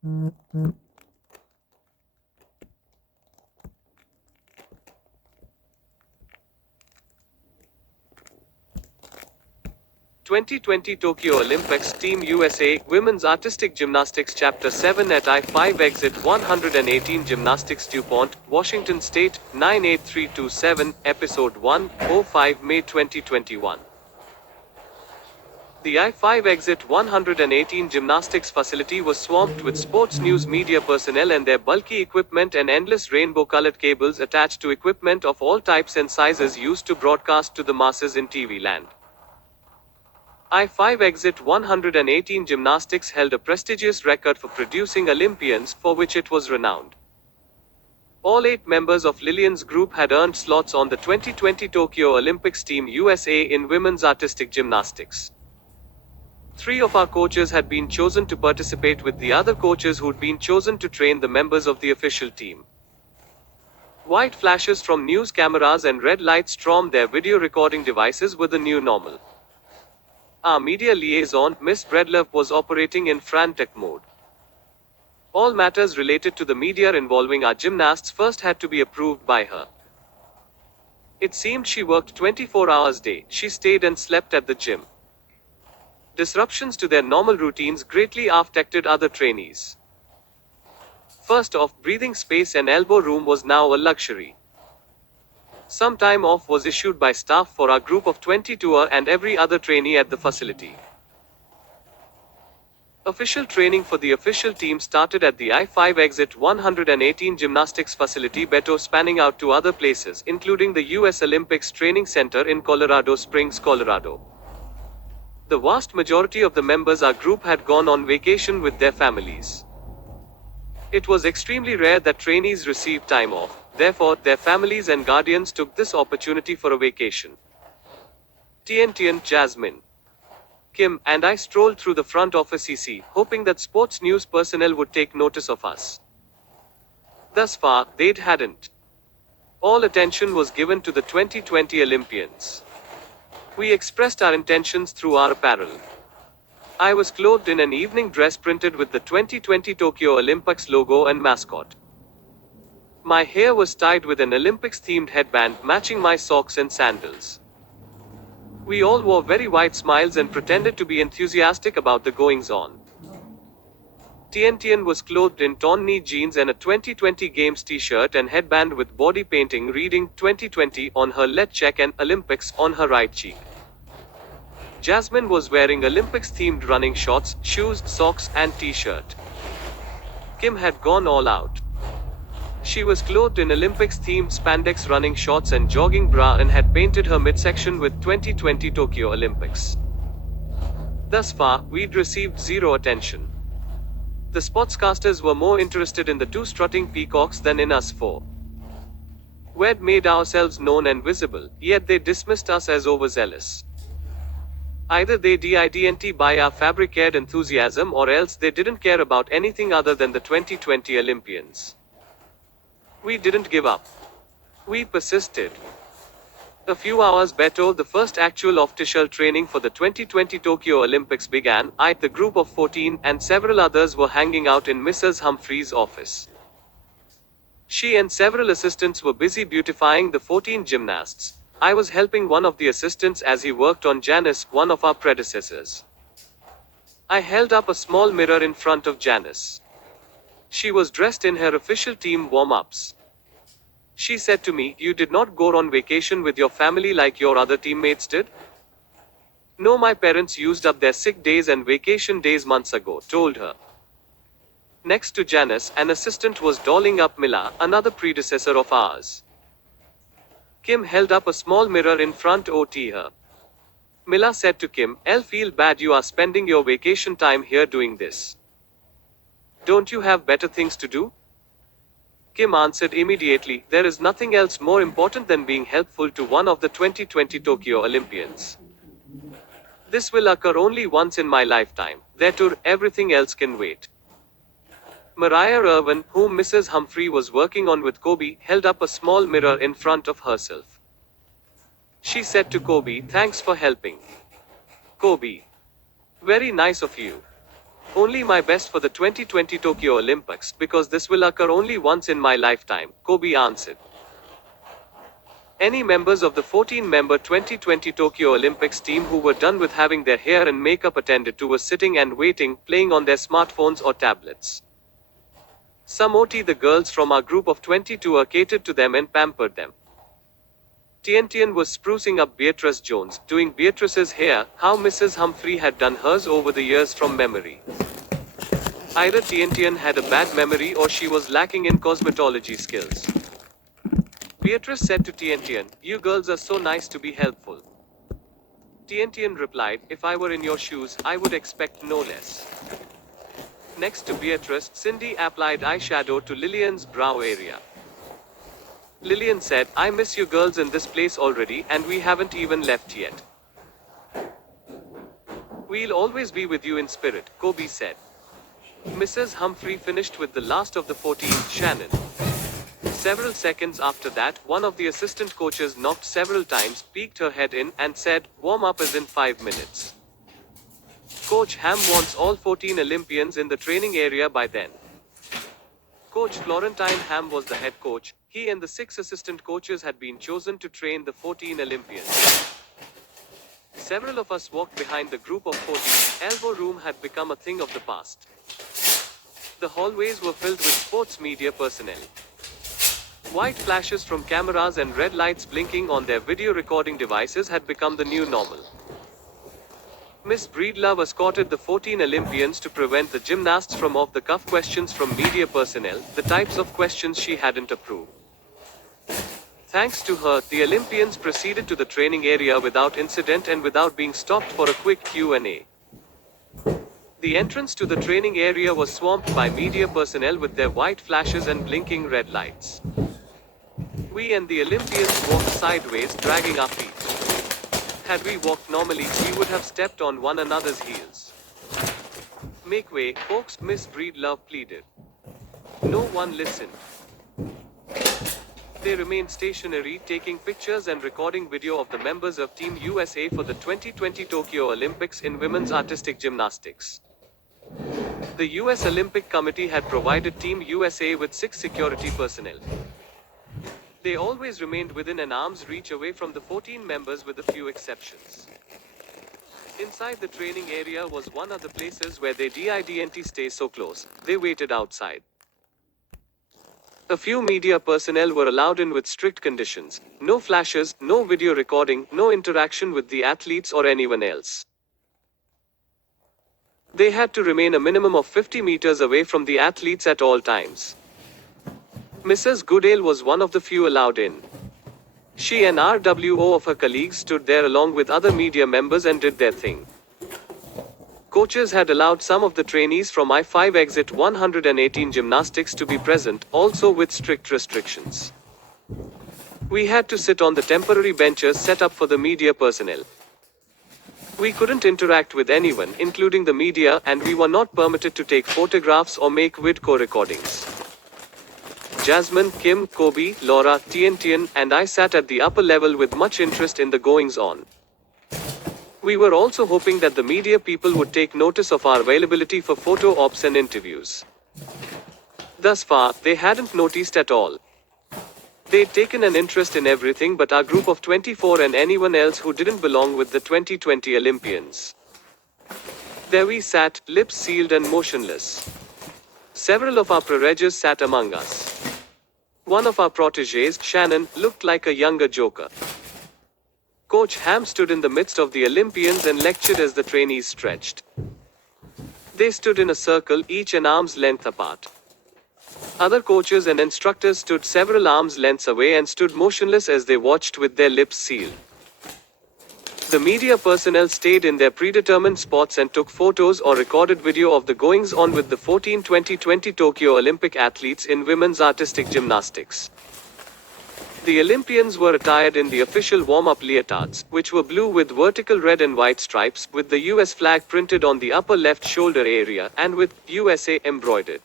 2020 Tokyo Olympics Team USA Women's Artistic Gymnastics Chapter 7 at I-5 Exit 118 Gymnastics DuPont, Washington State, 98327, Episode 1, 05 May 2021. The I-5 Exit 118 gymnastics facility was swamped with sports news media personnel and their bulky equipment and endless rainbow-colored cables attached to equipment of all types and sizes used to broadcast to the masses in TV land. I-5 Exit 118 Gymnastics held a prestigious record for producing Olympians, for which it was renowned. All 8 members of Lillian's group had earned slots on the 2020 Tokyo Olympics Team USA in women's artistic gymnastics. 3 of our coaches had been chosen to participate with the other coaches who'd been chosen to train the members of the official team. White flashes from news cameras and red lights stormed their video recording devices were the new normal. Our media liaison, Miss Breedlove, was operating in frantic mode. All matters related to the media involving our gymnasts first had to be approved by her. It seemed she worked 24 hours a day. She stayed and slept at the gym. Disruptions to their normal routines greatly affected other trainees. First off, breathing space and elbow room was now a luxury. Some time off was issued by staff for our group of 20 to her and every other trainee at the facility. Official training for the official team started at the I-5 Exit 118 gymnastics facility, Beto, spanning out to other places, including the US Olympics Training Center in Colorado Springs, Colorado. The vast majority of the members of our group had gone on vacation with their families. It was extremely rare that trainees received time off. Therefore, their families and guardians took this opportunity for a vacation. Tian, Jasmine, Kim, and I strolled through the front office EC, hoping that sports news personnel would take notice of us. Thus far, they hadn't. All attention was given to the 2020 Olympians. We expressed our intentions through our apparel. I was clothed in an evening dress printed with the 2020 Tokyo Olympics logo and mascot. My hair was tied with an Olympics-themed headband, matching my socks and sandals. We all wore very wide smiles and pretended to be enthusiastic about the goings-on. Tian was clothed in torn knee jeans and a 2020 Games t-shirt and headband with body painting reading 2020 on her left cheek and Olympics on her right cheek. Jasmine was wearing Olympics-themed running shorts, shoes, socks, and t-shirt. Kim had gone all out. She was clothed in Olympics-themed spandex running shorts and jogging bra and had painted her midsection with 2020 Tokyo Olympics. Thus far, we'd received zero attention. The sportscasters were more interested in the 2 strutting peacocks than in us 4. We'd made ourselves known and visible, yet they dismissed us as overzealous. Either they didn't buy our fabricated enthusiasm or else they didn't care about anything other than the 2020 Olympians. We didn't give up. We persisted. A few hours later, the first actual official training for the 2020 Tokyo Olympics began. I, the group of 14, and several others were hanging out in Mrs. Humphrey's office. She and several assistants were busy beautifying the 14 gymnasts. I was helping one of the assistants as he worked on Janice, one of our predecessors. I held up a small mirror in front of Janice. She was dressed in her official team warm-ups. She said to me, "You did not go on vacation with your family like your other teammates did?" "No, my parents used up their sick days and vacation days months ago," told her. Next to Janice, an assistant was dolling up Mila, another predecessor of ours. Kim held up a small mirror in front of her. Mila said to Kim, "I'll feel bad you are spending your vacation time here doing this. Don't you have better things to do?" Kim answered immediately, "There is nothing else more important than being helpful to one of the 2020 Tokyo Olympians. This will occur only once in my lifetime. Therefore, everything else can wait." Mariah Irvin, whom Mrs. Humphrey was working on with Kobe, held up a small mirror in front of herself. She said to Kobe, "Thanks for helping. Kobe. Very nice of you." Only my best for the 2020 Tokyo Olympics, because this will occur only once in my lifetime, Kobe answered. Any members of the 14-member 2020 Tokyo Olympics team who were done with having their hair and makeup attended to were sitting and waiting, playing on their smartphones or tablets. Some OT the girls from our group of 22 catered to them and pampered them. Tiantian was sprucing up Beatrice Jones, doing Beatrice's hair, how Mrs. Humphrey had done hers over the years from memory. Either Tiantian had a bad memory or she was lacking in cosmetology skills. Beatrice said to Tiantian, "You girls are so nice to be helpful." Tiantian replied, "If I were in your shoes, I would expect no less." Next to Beatrice, Cindy applied eyeshadow to Lillian's brow area. Lillian said, "I miss you girls in this place already, and we haven't even left yet." "We'll always be with you in spirit," Kobe said. Mrs. Humphrey finished with the last of the 14, Shannon. Several seconds after that, one of the assistant coaches knocked several times, peeked her head in, and said, "Warm up is in 5 minutes." Coach Ham wants all 14 Olympians in the training area by then. Coach Florentine Ham was the head coach. He and the 6 assistant coaches had been chosen to train the 14 Olympians. Several of us walked behind the group of 14. Elbow room had become a thing of the past. The hallways were filled with sports media personnel. White flashes from cameras and red lights blinking on their video recording devices had become the new normal. Miss Breedlove escorted the 14 Olympians to prevent the gymnasts from off-the-cuff questions from media personnel, the types of questions she hadn't approved. Thanks to her, the Olympians proceeded to the training area without incident and without being stopped for a quick Q&A. The entrance to the training area was swamped by media personnel with their white flashes and blinking red lights. We and the Olympians walked sideways, dragging our feet. Had we walked normally, we would have stepped on one another's heels. "Make way, folks," Miss Breedlove pleaded. No one listened. They remained stationary, taking pictures and recording video of the members of Team USA for the 2020 Tokyo Olympics in women's artistic gymnastics. The US Olympic Committee had provided Team USA with 6 security personnel. They always remained within an arm's reach away from the 14 members with a few exceptions. Inside the training area was one of the places where they didn't stay so close. They waited outside. A few media personnel were allowed in with strict conditions. No flashes, no video recording, no interaction with the athletes or anyone else. They had to remain a minimum of 50 meters away from the athletes at all times. Mrs. Goodale was one of the few allowed in. She and RWO of her colleagues stood there along with other media members and did their thing. Coaches had allowed some of the trainees from I-5 Exit 118 Gymnastics to be present, also with strict restrictions. We had to sit on the temporary benches set up for the media personnel. We couldn't interact with anyone, including the media, and we were not permitted to take photographs or make video recordings. Jasmine, Kim, Kobe, Laura, Tiantian, and I sat at the upper level with much interest in the goings-on. We were also hoping that the media people would take notice of our availability for photo ops and interviews. Thus far, they hadn't noticed at all. They'd taken an interest in everything but our group of 24 and anyone else who didn't belong with the 2020 Olympians. There we sat, lips sealed and motionless. Several of our protégés sat among us. One of our protégés, Shannon, looked like a younger Joker. Coach Ham stood in the midst of the Olympians and lectured as the trainees stretched. They stood in a circle, each an arm's length apart. Other coaches and instructors stood several arms lengths away and stood motionless as they watched with their lips sealed. The media personnel stayed in their predetermined spots and took photos or recorded video of the goings-on with the 14 2020 Tokyo Olympic athletes in women's artistic gymnastics. The Olympians were attired in the official warm-up leotards, which were blue with vertical red and white stripes, with the US flag printed on the upper left shoulder area, and with USA embroidered.